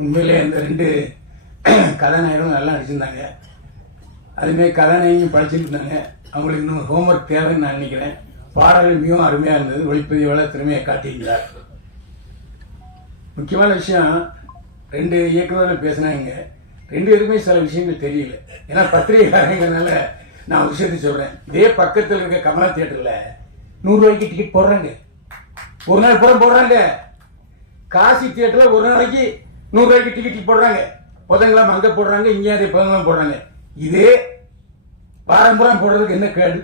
உண்மையிலே இந்த ரெண்டு கதாநாயகரும் நல்லா நடிச்சிருந்தாங்க. அதுமாரி கதாநாயகியும் படிச்சுட்டு இருந்தாங்க. அவங்களுக்கு இன்னும் ஹோம்ஒர்க் தேவைன்னு நான் நினைக்கிறேன். பாடல்கள் மிகவும் அருமையாக இருந்தது. ஒளிப்பதிவாளர் திறமையை காட்டியிருந்தார். முக்கியமான விஷயம் ரெண்டு இயக்குநர்கள் பேசினாங்க. ரெண்டு பேருமே சில விஷயங்கள் தெரியல. ஏன்னா பத்திரிகைக்காரங்கிறதுனால நான் ஒரு விஷயத்தை சொல்கிறேன் இதே பக்கத்தில் இருக்க கமலா தியேட்டரில் நூறுரூவாய்க்கு டிக்கெட் போடுறாங்க. ஒரு நாள் போகிற போடுறாங்க. காசி தியேட்டரில் ஒரு நாளைக்கு நூறுரூவாய்க்கு டிக்கெட் போடுறாங்க. புதங்களாம் அங்கே போடுறாங்க இங்கே அதே புதங்களாம் போடுறாங்க. இதே பாரம்பரம் போடுறதுக்கு என்ன கேடு?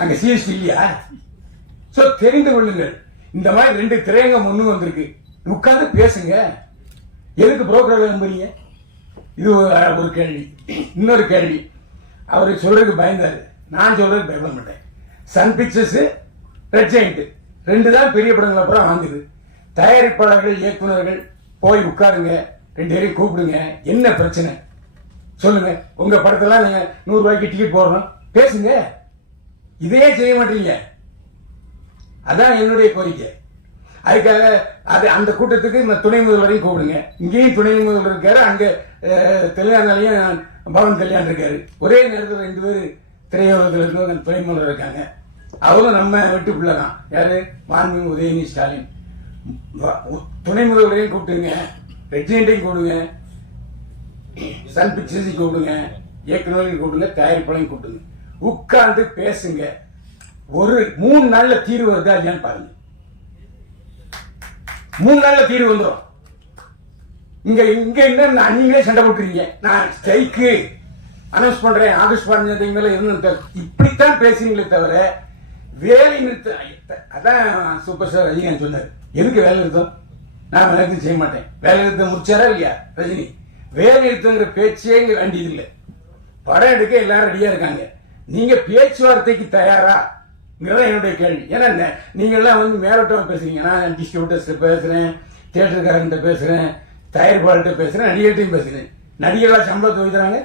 அங்கே சிஎஸ்டி இல்லையா? ஸோ தெரிந்து கொள்ளுங்கள். இந்த மாதிரி ரெண்டு திரையங்கம் ஒன்று வந்திருக்கு. உட்காந்து பேசுங்க. எதுக்கு புரோக்கர் நம்புறீங்க? இது ஒரு கேள்வி. இன்னொரு கேள்வி. அவர் சொல்றதுக்கு பயந்தார். நான் சொல்றதுக்கு பயப்பட மாட்டேன். சன் பிக்சர்ஸ் ரெட் ஜெயிண்ட் ரெண்டு தான் பெரிய படங்கள் அப்புறம் வாங்குது தயாரிப்பாளர்கள் இயக்குனர்கள் போய் உட்காருங்க. ரெண்டு பேரையும் கூப்பிடுங்க. என்ன பிரச்சனை? சொல்லுங்க. உங்க படத்தெல்லாம் நீங்க நூறு ரூபாய்க்கு டிக்கெட் போடணும். பேசுங்க. இதையே செய்ய மாட்டீங்க. அதான் என்னுடைய கோரிக்கை. அதுக்காக அது அந்த கூட்டத்துக்கு இந்த துணை முதல்வரையும் கூப்பிடுங்க. இங்கேயும் துணை முதல்வர் இருக்காரு அங்க அஹ், தெலுங்கானாலையும் பவன் கல்யாண் இருக்காரு. ஒரே நேரத்தில் ரெண்டு பேர் திரையுலகத்தில் இருந்து துணை முதல்வர் இருக்காங்க. அவரும் நம்ம விட்டு பிள்ளை தான் யாரு? மாண்பு உதயநிதி ஸ்டாலின். துணை முதல்வரையும் கூப்பிட்டுங்க ரெஜிமெண்ட்டையும் கூப்பிடுங்க. சன் பிக்சர்ஸையும் கூப்பிடுங்க. இயக்குநரையும் கூப்பிடுங்க தயாரிப்பாளையும் கூப்பிடுங்க. உட்கார்ந்து பேசுங்க. ஒரு மூணு நாள்ல தீர்வு வருதா இல்லையான்னு பாருங்க. மூணு நாள்ல தீர்வு வந்துடும் இங்க இங்க என்ன நீங்களே சண்டை போட்டுறீங்க. நான் ஸ்ட்ரைக்கு. அனௌன்ஸ் பண்றேன். ஆகஸ்ட் பதினஞ்சாம் மேல இருந்து இப்படித்தான் பேசுறீங்களே தவிர வேலை நிறுத்த அதான் சூப்பர் ஸ்டார் ரஜினிகாந்த் சொன்னார். எதுக்கு வேலை நிறுத்தம்? நான் வேலை செய்ய மாட்டேன்? வேலை நிறுத்தம் முடிச்சாரா இல்லையா? ரஜினி வேலை நிறுத்தங்கிற பேச்சே இங்க வேண்டியது இல்லை படம் எடுக்க எல்லாரும் ரெடியா இருக்காங்க. நீங்க பேச்சுவார்த்தைக்கு தயாரா என்னுடைய கேள்வி. ஏன்னா நீங்கள்லாம் வந்து மேலோட்டமாக பேசுறீங்க. நான் டிஸ்ட்ரிபியூட்டர்ஸ் பேசுறேன் தியேட்டருக்காரங்கிட்ட பேசுறேன் தயாரிப்பாளர்கிட்ட பேசுறேன் நடிகர்கிட்டையும் பேசுறேன். நடிகர்களா சம்பளத்தை வைக்கிறாங்க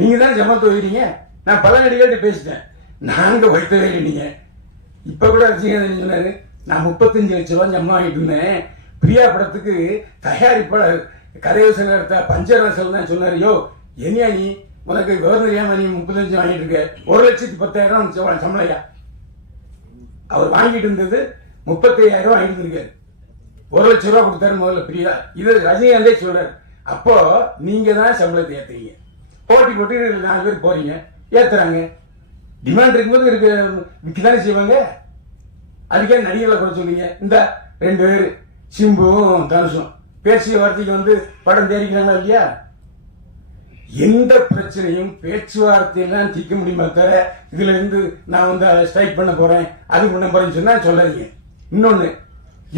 நீங்க தான் சம்பளத்தை வைக்கிறீங்க நான் பல நடிகர்கிட்ட பேசிட்டேன். நாங்க வைத்தவே இல்லை நீங்க இப்ப கூட ரசிகன் சொன்னாரு? நான் முப்பத்தஞ்சு லட்சம் ரூபாய் சம்பளம் வாங்கிட்டு இருந்தேன் பிரியா படத்துக்கு தயாரிப்பாளர் கதையோசனை எடுத்த பஞ்சராசல் தான் சொன்னார். யோ என்னையா நீ? உனக்கு கவர்னர் ஏமா நீ முப்பத்தஞ்சு வாங்கிட்டு இருக்க. ஒரு லட்சத்தி பத்தாயிரம் சம்பளம் சம்பளையா? அவர் வாங்கிட்டு இருந்தது முப்பத்தையாயிரம் ரூபா ரூபாய் வாங்கிட்டு இருக்காரு ஒரு லட்சம் ரூபா கொடுத்தாரு முதல்ல பிரியா. இது ரஜினிகாந்தே சொல்றாரு. அப்போ நீங்க தான் சம்பளத்தை ஏத்துறீங்க. போட்டி போட்டு நாலு பேர் போறீங்க. ஏத்துறாங்க. டிமாண்ட் இருக்கும்போது இருக்கு விற்கதானே செய்வாங்க? அதுக்கே நடிகர்களை கூட சொன்னீங்க இந்த ரெண்டு பேர் சிம்புவும் தனுஷும். பேசிய வார்த்தைக்கு வந்து படம் தேடிக்கிறாங்களா இல்லையா? எந்த பிரச்சனையும் பேச்சுவார்த்தையெல்லாம் தீர்க்க முடியுமா தவிர இதுல இருந்து நான் வந்து அதை ஸ்ட்ரைக் பண்ண போறேன். அது பண்ண போறேன்னு சொன்னா சொல்லாதீங்க. இன்னொன்னு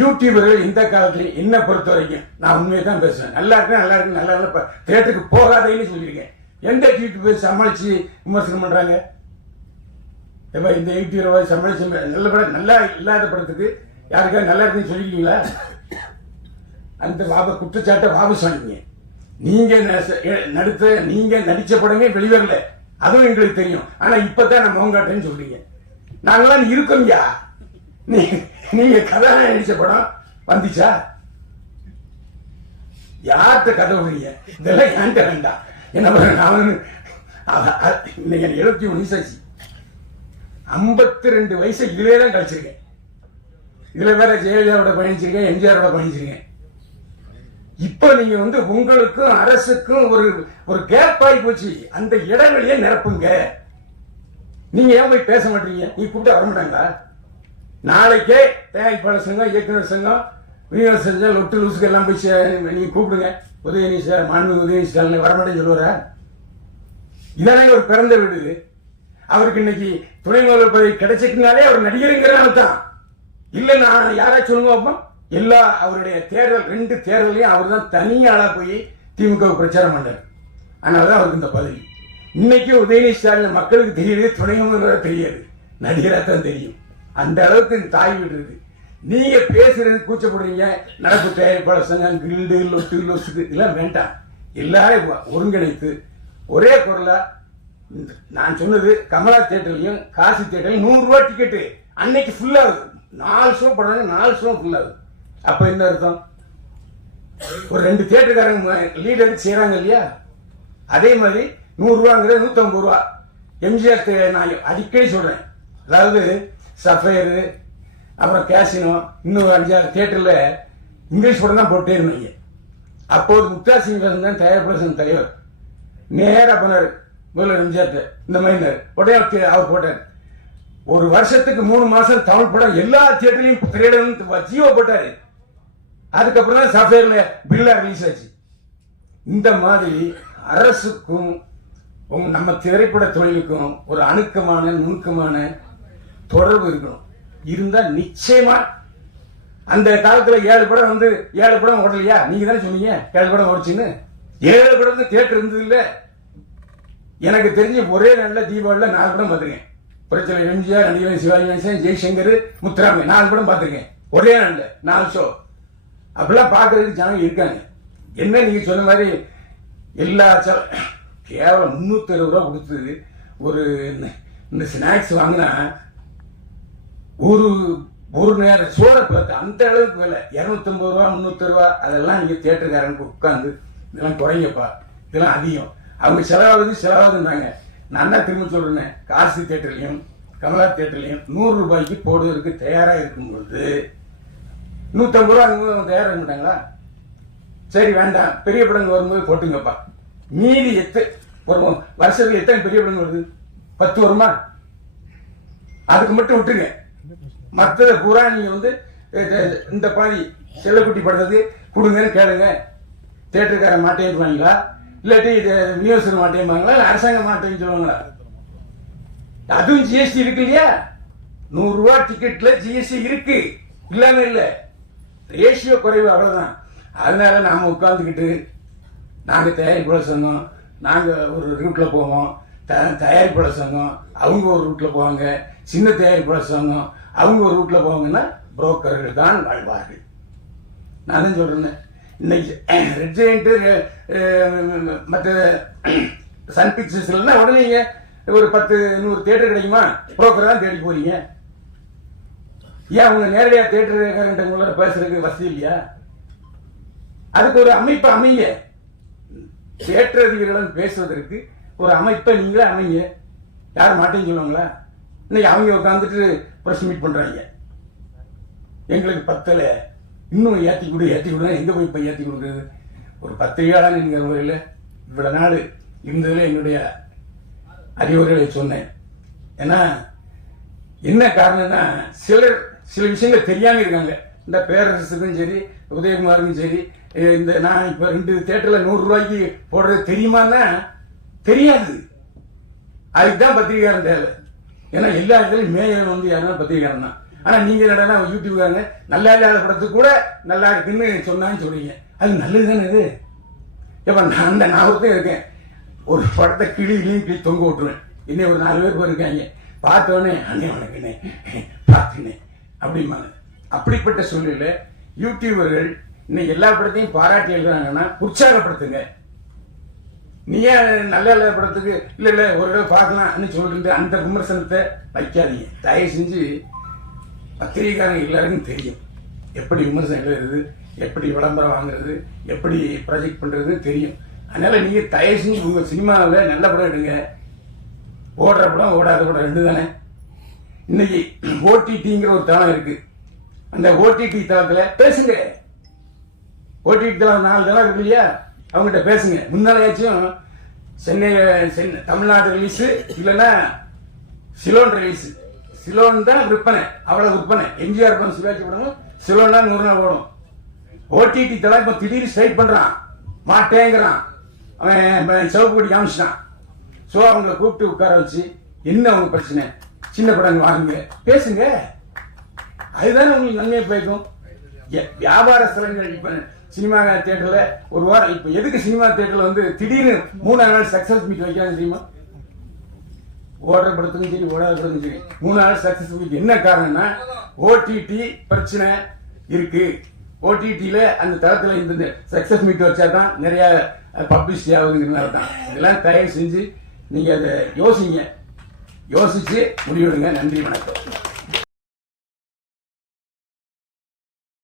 யூடியூபர்கள் இந்த காலத்துலயும் என்ன பொறுத்த வரைக்கும் நான் உண்மையை தான் பேசுவேன் நல்லா இருக்கு நல்லா இருக்கு நல்லா இல்லை தேட்டருக்கு போகாதேன்னு சொல்லியிருக்கேன். எந்த யூடியூபர் சமாளிச்சு விமர்சனம் பண்றாங்க? ஏப்பா இந்த யூடியூபர் சமாளிச்சு நல்ல படம் நல்லா இல்லாத படத்துக்கு யாருக்காவது நல்லா இருக்குன்னு சொல்லிருக்கீங்களா? அந்த வாப குற்றச்சாட்டை வாபஸ் வாங்கிங்க நீங்க ந- எ- நடித்த நீங்க நடிச்ச படமே வெளிவரல. அதுவும் எங்களுக்கு தெரியும். ஆனா இப்பதான் நான் மோங்காட்டேன்னு சொல்றீங்க. நாங்களாம் இருக்கோம்யா. நீ நீங்க கதாநாயகன் நடிச்ச படம் வந்துச்சா? யார்கிட்ட கதை விடுறீங்க இதெல்லாம் ஏன்ட்ட வேண்டாம். என்ன பண்ண நான் இன்னைக்கு எழுபத்தி ஒன்று வயசாச்சு ஐம்பத்தி ரெண்டு வயசு இதுலயே தான் கழிச்சிருக்கேன். இதுல வேற ஜெயலலிதாவோட பயணிச்சிருக்கேன் எம்ஜிஆரோட பயணிச்சிருக்கேன். இப்ப நீங்க வந்து உங்களுக்கும் அரசுக்கும் ஒரு ஒரு கேப் ஆகி போச்சு. அந்த இடைவெளியை நிரப்புங்க. நீங்க ஏன் போய் பேச மாட்டீங்க? நீ கூப்பிட்டு வர மாட்டாங்களா? நாளைக்கே தயாரிப்பாளர் சங்கம் இயக்குனர் சங்கம் விநியோக சங்கம் லொட்டு லூசுக்கு எல்லாம் போய் நீங்கள் நீங்க கூப்பிடுங்க. உதயநிதி சார் மாண்பு உதயநிதி ஸ்டாலின் வரமாட்டேன்னு சொல்லுவார? இதானே ஒரு பிறந்த வீடு அவருக்கு இன்னைக்கு துணை முதல்வர் பதவி கிடைச்சிருக்கனாலே அவர் நடிகருங்கிறனால தான் இல்லை நான் யாரா சொல்லுங்க அப்போ எல்லா அவருடைய தேர்தல் ரெண்டு தேர்தலையும் அவர் தான் தனியாளாக போய் திமுக பிரச்சாரம் பண்ணார். அதனாலதான் அவருக்கு இந்த பதவி. இன்னைக்கு உதயநிதி ஸ்டாலின் மக்களுக்கு தெரியுது துணை முதல்வராக தெரியாது. நடிகராக தான் தெரியும். அந்த அளவுக்கு இந்த தாய் விடுறது நீங்க பேசுறது கூச்சப்படுறீங்க. நடப்பு தயாரிப்பாளர் சங்கம் கில்டு லொட்டு லொசுக்கு இதெல்லாம் வேண்டாம். எல்லாரும் ஒருங்கிணைத்து ஒரே குரலை நான் சொன்னது கமலா தியேட்டர்லயும் காசி தியேட்டர்லயும் நூறுரூவா டிக்கெட்டு அன்னைக்கு ஃபுல்லாகுது நாலு ஷோ படம் நாலு ஷோ ஃபுல் ஆகுது என்ன அர்த்தம்? ஒரு ரெண்டு தியேட்டருக்காரங்க லீட் எடுத்து செய்கிறாங்க இல்லையா? அதே மாதிரி நூறுரூவாங்கிறது நூற்றம்பது ரூபா. எம்ஜிஆர் நான் அடிக்கடி சொல்கிறேன் அதாவது சஃபயரு அப்புறம் கேசினோ இன்னும் அஞ்சாறு தேட்டரில் இங்கிலீஷ் படம் தான் போட்டே இருந்தாங்க. அப்போது முக்தா சிங் தான் தயாரிப்பு சங்க தலைவர். நேராக போனார். முதல்வர் எம்ஜிஆர் இந்த மாதிரி உடனே அவர் போட்டார். ஒரு வருஷத்துக்கு மூணு மாசம் தமிழ் படம் எல்லா தியேட்டர்லயும் திரையிடணும் ஜியோ போட்டாரு. அதுக்கப்புறம் தான் சஃபேர்ல பில்லா ரிலீஸ் ஆச்சு. இந்த மாதிரி அரசுக்கும் உங்க நம்ம திரைப்பட தொழிலுக்கும் ஒரு அணுக்கமான நுணுக்கமான தொடர்பு இருக்கணும். இருந்தா நிச்சயமா அந்த காலத்துல ஏழு படம் வந்து ஏழு படம் ஓடலையா? நீங்க தானே சொன்னீங்க. ஏழு படம் ஓடிச்சுன்னு. ஏழு படம் வந்து தியேட்டர் இருந்தது இல்லை. எனக்கு தெரிஞ்சு ஒரே நாளில் தீபாவளியில் நாலு படம் பார்த்துருக்கேன். பிரச்சனை எம்ஜிஆர் நடிகர் சிவாஜி கணேசன் ஜெய்சங்கர் முத்துராமன் நாலு படம் பார்த்துருக்கேன். ஒரே நாளில் நாலு ஷோ அப்படிலாம் பார்க்கறதுக்கு ஜனங்க இருக்காங்க. என்ன நீங்க சொன்ன மாதிரி எல்லா கேவலம் முந்நூற்றி அறுபது ரூபா கொடுத்து ஒரு இந்த- இந்த ஸ்நாக்ஸ் வாங்கினா ஒரு ஒரு நேரம் சோறை பார்த்து அந்த அளவுக்கு விலை. இரநூத்தம்பது ரூபா முந்நூற்றி ரூபா அதெல்லாம் நீங்கள் தேட்டருக்காரனுக்கு உட்காந்து இதெல்லாம் குறைங்கப்பா. இதெல்லாம் அதிகம். அவங்க செலவாகுது செலவாகுதுன்னாங்க நான் தான் திரும்ப சொல்கிறேன் காசி தேட்டர்லையும் கமலா தேட்டர்லையும் நூறு ரூபாய்க்கு போடுவதற்கு தயாராக இருக்கும் பொழுது நூற்றம்பது ரூபா அவங்க தயாராக மாட்டாங்களா? சரி வேண்டாம். பெரிய படங்கள் வரும்போது போட்டுங்கப்பா. மீதி எத்தனை ஒரு வருஷத்துக்கு எத்தனை பெரிய படங்கள் வருது? பத்து வருமா? அதுக்கு மட்டும் விட்டுருங்க. மற்ற பூரா நீங்க வந்து இந்த பாதி செல்லக்குட்டி படுறது கொடுங்கன்னு கேளுங்க. தேட்டருக்காரன் மாட்டேன்னுவாங்களா இல்லாட்டி இது விநியோகஸ்தர் மாட்டேம்பாங்களா? இல்லை அரசாங்கம் மாட்டேன்னு சொல்லுவாங்களா? அதுவும் ஜிஎஸ்டி இருக்கு இல்லையா? நூறுரூவா டிக்கெட்ல ஜிஎஸ்டி இருக்கு. இல்லாம இல்லை. ரேஷியோ குறைவு அவ்வளோதான் அதனால நாம் உட்காந்துக்கிட்டு நாங்கள் தயாரிப்பாளர் சங்கம் நாங்கள் ஒரு ரூட்டில் போவோம். த- தயாரிப்பாளர் சங்கம் அவங்க ஒரு ரூட்டில் போவாங்க. சின்ன தயாரிப்பாளர் சங்கம் அவங்க ஒரு ரூட்டில் போவாங்கன்னா புரோக்கர்கள் தான் வாழ்வார்கள். நான் தான் இன்னைக்கு ரெட் மற்ற சன் பிக்சர்ஸ்லாம் உடனே நீங்க ஒரு பத்து நூறு தேட்டர் கிடைக்குமா? புரோக்கர் தான் தேடி போறீங்க. ஏன் அவங்க நேரடியாக தேட்டருக்காரங்கிட்ட பேசுறதுக்கு வசதி இல்லையா? அதுக்கு ஒரு அமைப்பு அமைங்க. தேட்டர் அதிகாரிகளும் பேசுவதற்கு ஒரு அமைப்பை நீங்களே அமைங்க. யாரும் மாட்டேன்னு சொல்லுவாங்களா? இன்னைக்கு அவங்க உட்காந்துட்டு ப்ரெஸ் மீட் பண்றாங்க. எங்களுக்கு பத்தலை. இன்னும் ஏற்றி கொடு ஏற்றி கொடுனா எங்கே போய் இப்போ ஏற்றி கொடுக்குறது? ஒரு பத்திரிகையாளர் என்கிற முறையில் இவ்வளோ நாள் இருந்ததில் என்னுடைய அறிவுரைகளை சொன்னேன். ஏன்னா என்ன காரணம்னா சிலர் சில விஷயங்கள் தெரியாமல் இருக்காங்க. இந்த பேரரசுக்கும் சரி உதயகுமாருக்கும் சரி இந்த நான் இப்போ ரெண்டு தேட்டரில் நூறுரூவாய்க்கு போடுறது தெரியுமான்னா தெரியாது. அதுக்கு தான் பத்திரிகாரம் தேவை. ஏன்னா எல்லா இடத்துலையும் மேயர் வந்து யாருன்னா பத்திரிகாரம் தான். ஆனா நீங்க என்னடா யூடியூப்காரங்க நல்லா இல்லாத படத்துக்கு கூட நல்லா இருக்குன்னு சொன்னான்னு சொல்றீங்க. அது நல்லது தானே இது? இப்ப நான் அந்த ஞாபகத்தையும் இருக்கேன். ஒரு படத்தை கிளி கிளியும் கிளி தொங்க விட்டுருவேன். இன்னும் ஒரு நாலு பேர் போயிருக்காங்க. பார்த்தோன்னே அண்ணே வணக்கண்ணே பார்த்துனே அப்படிம்பாங்க. அப்படிப்பட்ட சூழ்நிலை யூடியூபர்கள் இன்னைக்கு எல்லா படத்தையும் பாராட்டி எழுதுறாங்கன்னா உற்சாகப்படுத்துங்க. நீ ஏன் நல்ல நல்ல படத்துக்கு இல்லை இல்லை ஒரு தடவை பார்க்கலாம்னு சொல்லிட்டு அந்த விமர்சனத்தை வைக்காதீங்க. தயவு செஞ்சு பத்திரிகைக்காரங்க எல்லாருக்கும் தெரியும். எப்படி விமர்சனம் எழுதுறது எப்படி விளம்பரம் வாங்குறது எப்படி ப்ராஜெக்ட் பண்ணுறதுன்னு தெரியும். அதனால் நீங்கள் தயவு செஞ்சு உங்கள் சினிமாவில் நல்ல படம் எடுங்க. ஓடுற படம் ஓடாத படம் ரெண்டு தானே? இன்னைக்கு ஓடிடிங்கிற ஒரு தளம் இருக்குது அந்த ஓடிடி தளத்தில் பேசுங்க. ஓடிடி தளம் நாலு தளம் இருக்கு இல்லையா? அவங்ககிட்ட பேசுங்க. முன்னாலேயாச்சும் சென்னை சென்னை தமிழ்நாடு ரிலீஸு இல்லைன்னா சிலோன் ரிலீஸு சிலோன் தான் விற்பனை. அவ்வளவு விற்பனை. எம்ஜிஆர் படம் சிவாஜி படம் சிலோன் தான் நூறு நாள் ஓடும். ஓடிடி தளம் இப்ப திடீர்னு ஸ்ட்ரைக் பண்றான். மாட்டேங்கிறான். அவன் சிவப்பு கொடி காமிச்சிட்டான். ஸோ அவங்கள கூப்பிட்டு உட்கார வச்சு என்ன அவங்க பிரச்சனை? சின்ன படங்கள் வாங்குங்க பேசுங்க. அதுதானே உங்களுக்கு நன்மையை போய்க்கும். எ- வியாபார ஸ்தலங்கள் இப்ப சினிமா தேட்டரில் ஒரு வாரம் இப்ப எதுக்கு சினிமா தேட்டரில் வந்து திடீர்னு மூணாவது நாள் சக்சஸ் மீட் வைக்கிறாங்க தெரியுமா? ஓடுற படத்துக்கும் சரி ஓடாத படத்துக்கும் சரி மூணு நாள் சக்சஸ்ஃபுல் என்ன காரணம்னா ஓடிடி பிரச்சனை இருக்கு. ஓடிடியில அந்த தளத்துல இந்த சக்சஸ் மீட் வச்சா தான் நிறைய பப்ளிஷ் ஆகுதுங்கிறதுனால தான். இதெல்லாம் தயவு செஞ்சு நீங்க அதை யோசிங்க. யோசிச்சு முடிவெடுங்க. நன்றி வணக்கம்.